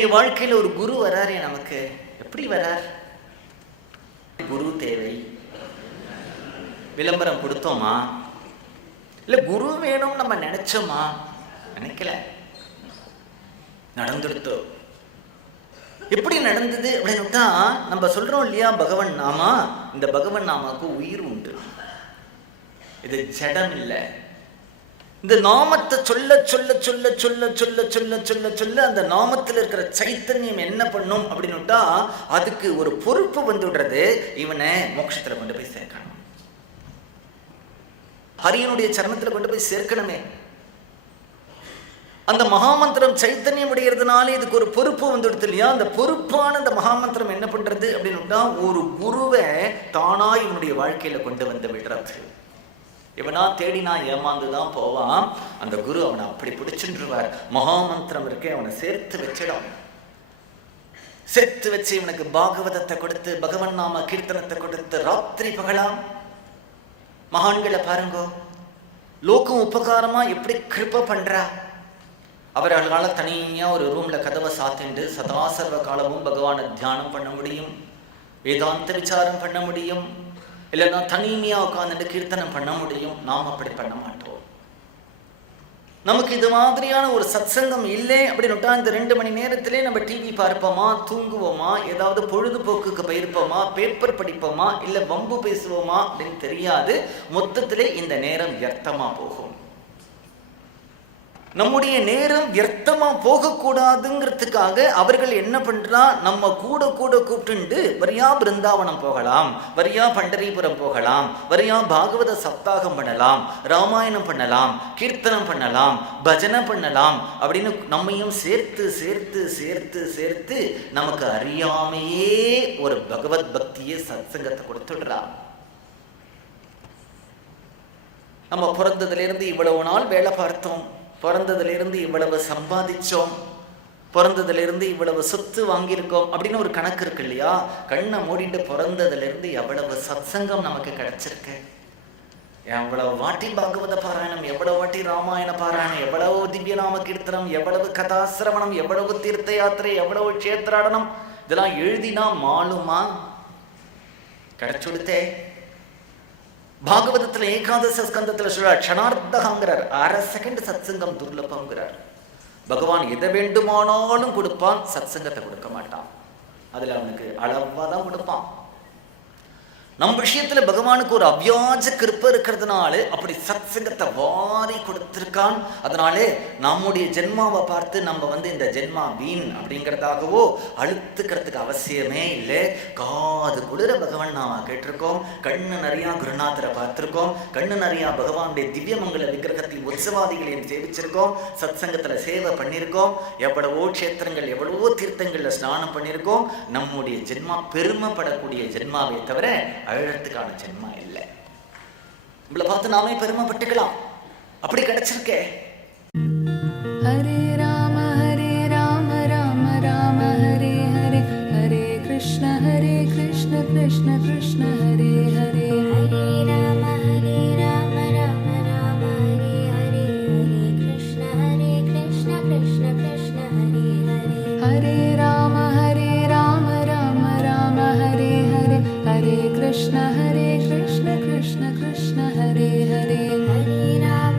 நம்முடைய வாழ்க்கையில ஒரு குரு வராரே நமக்கு. எப்படி வரார்? குரு தேவை. விளம்பரம் கொடுத்தோமா? இல்ல குரு வேணும் நம்ம நினைச்சோமா? நினைக்கல, நடந்துடுத்தோ. எப்படி நடந்தது அப்படின்னா, நம்ம சொல்றோம் இல்லையா, பகவன் நாமா. இந்த பகவன் நாமாவுக்கு உயிர் உண்டு. இது ஜடம் இல்லை. இந்த நாமத்தை சொல்ல சொல்ல சொல்ல சொல்ல சொல்ல சொல்ல சொல்ல சொல்ல அந்த நாமத்தில் இருக்கிற சைத்தன்யம் என்ன பண்ணும் அப்படின்னுட்டா, அதுக்கு ஒரு பொறுப்பு வந்துடுறது. இவனை மோட்சத்துல கொண்டு போய் சேர்க்கணும், ஹரியனுடைய சரணத்துல கொண்டு போய் சேர்க்கணுமே. அந்த மகாமந்திரம் சைத்தன்யம் உடையறதுனால இதுக்கு ஒரு பொறுப்பு வந்துடுது இல்லையா. அந்த பொறுப்பான அந்த மகாமந்திரம் என்ன பண்றது அப்படின்னுட்டா, ஒரு குருவை தானா இவனுடைய வாழ்க்கையில கொண்டு வந்து விடுறது. இவனா தேடினா ஏமாந்துதான் போவான். அந்த குரு அவனை அப்படி பிடிச்சுருவார். மகாமந்திரம் இருக்கே, அவனை சேர்த்து வச்சிடும். சேர்த்து வச்சு இவனுக்கு பாகவதத்தை கொடுத்து, பகவன் நாம கீர்த்தனத்தை கொடுத்து ராத்திரி பகலாம். மகான்களை பாருங்கோ, லோகம் உபகாரமா எப்படி கிருப பண்றா. அவர்களால் தனியா ஒரு ரூம்ல கதவை சாத்திண்டு சதா சர்வ காலமும் பகவானை தியானம் பண்ண முடியும், வேதாந்த விசாரம் பண்ண முடியும், இல்லைன்னா தனிமையா உட்காந்துட்டு கீர்த்தனம் பண்ண முடியும். நாம் அப்படி பண்ண மாட்டோம். நமக்கு இது மாதிரியான ஒரு சத்சங்கம் இல்லை அப்படின்னுட்டா, இந்த 2 மணி நேரத்திலே நம்ம டிவி பார்ப்போமா, தூங்குவோமா, ஏதாவது பொழுதுபோக்குக்கு போயிருப்போமா, பேப்பர் படிப்போமா, இல்லை வம்பு பேசுவோமா அப்படின்னு தெரியாது. மொத்தத்திலே இந்த நேரம் வியர்த்தமா போகும். நம்முடைய நேரம் வியர்த்தமா போகக்கூடாதுங்கிறதுக்காக அவர்கள் என்ன பண்றா, நம்ம கூட கூட கூப்பிட்டு வரியா பிருந்தாவனம் போகலாம், வரியா பண்டரிபுரம் போகலாம், வரியா பாகவத சப்தாகம் பண்ணலாம், ராமாயணம் பண்ணலாம், கீர்த்தனம் பண்ணலாம், பஜனை பண்ணலாம் அப்படின்னு நம்மையும் சேர்த்து சேர்த்து சேர்த்து சேர்த்து நமக்கு அறியாமையே ஒரு பகவத் பக்தியை சத்சங்கத்தை கொடுத்துடுறா. நம்ம பிறந்ததுலேருந்து இவ்வளவு நாள் வேலை பார்த்தோம், பிறந்ததுலேருந்து இவ்வளவு சம்பாதிச்சோம், பிறந்ததுலேருந்து இவ்வளவு சொத்து வாங்கியிருக்கோம் அப்படின்னு ஒரு கணக்கு இருக்கு இல்லையா. கண்ணை மூடிட்டு பிறந்ததுலேருந்து எவ்வளவு சத்சங்கம் நமக்கு கிடைச்சிருக்கு, எவ்வளவு வாட்டி பாகவத பாராயணம், எவ்வளவு வாட்டி ராமாயண பாராயணம், எவ்வளவு திவ்யநாம கீர்த்தனம், எவ்வளவு கதாசிரவணம், எவ்வளவு தீர்த்த யாத்திரை, எவ்வளவு க்ஷேத்ராடனம். இதெல்லாம் எழுதினா மாலுமா? கிடைச்சுடுத்தே. பாகவதத்துல ஏகாதச ஸ்கந்தத்துல சொல்றார், க்ஷணார்த்தகாங்கிறார், 1/2 செகண்ட் சத்சங்கம் துர்லபங்கிறார். பகவான் எதை வேண்டுமானாலும் கொடுப்பான், சத்சங்கத்தை கொடுக்க மாட்டான். அதுல அவனுக்கு அளவா தான் கொடுப்பான். நம் விஷயத்துல பகவானுக்கு ஒரு அவ்யாஜ கிருப்பை இருக்கிறதுனால அப்படி சத்சங்கத்தை வாரி கொடுத்திருக்கான். அதனாலே நம்முடைய ஜென்மாவை பார்த்து நம்ம இந்த ஜென்மா வீண் அப்படிங்கிறதாகவோ அழுத்துக்கிறதுக்கு அவசியமே இல்லை. காது குளிர பகவான் நாம கேட்டிருக்கோம், கண்ணு நிறையா குருநாதரை பார்த்திருக்கோம், கண்ணு நிறையா பகவானுடைய திவ்யமங்கல விக்கிரகத்தின் உற்சவாதிகளையும் சேவிச்சிருக்கோம், சத்சங்கத்துல சேவை பண்ணியிருக்கோம், எவ்வளவோ க்ஷேத்திரங்கள் எவ்வளவோ தீர்த்தங்கள்ல ஸ்நானம் பண்ணியிருக்கோம். நம்முடைய ஜென்மா பெருமைப்படக்கூடிய ஜென்மாவை தவிர அழறதுக்கான ஜென்மா இல்லை. நம்மளை பார்த்து நாமே பெருமைப்பட்டுக்கலாம். அப்படி கிடைச்சிருக்கே. ஹரே ராம ராம ராம ஹரே ஹரே, ஹரே கிருஷ்ண கிருஷ்ண கிருஷ்ண ஹரே ஹரே, ஹரே ராம ராம ராம ஹரே ஹரே, ஹரே கிருஷ்ண கிருஷ்ண கிருஷ்ண ஹரே ஹரே, ஹரே ராம ராம ராம ஹரே ஹரே, ஹரே கிருஷ்ண கிருஷ்ண கிருஷ்ண ஹரே ஹரே, ஹரே ராம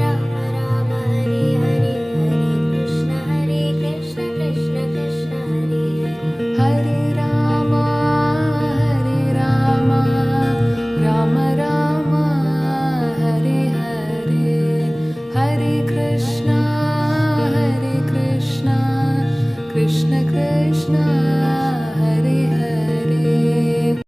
ராம ராம ஹரே ஹரே, ஹரே கிருஷ்ண கிருஷ்ண கிருஷ்ண ஹரே ஹரே, ஹரே ராம ராம ராம ஹரே ஹரே, ஹரே கிருஷ்ண கிருஷ்ண கிருஷ்ண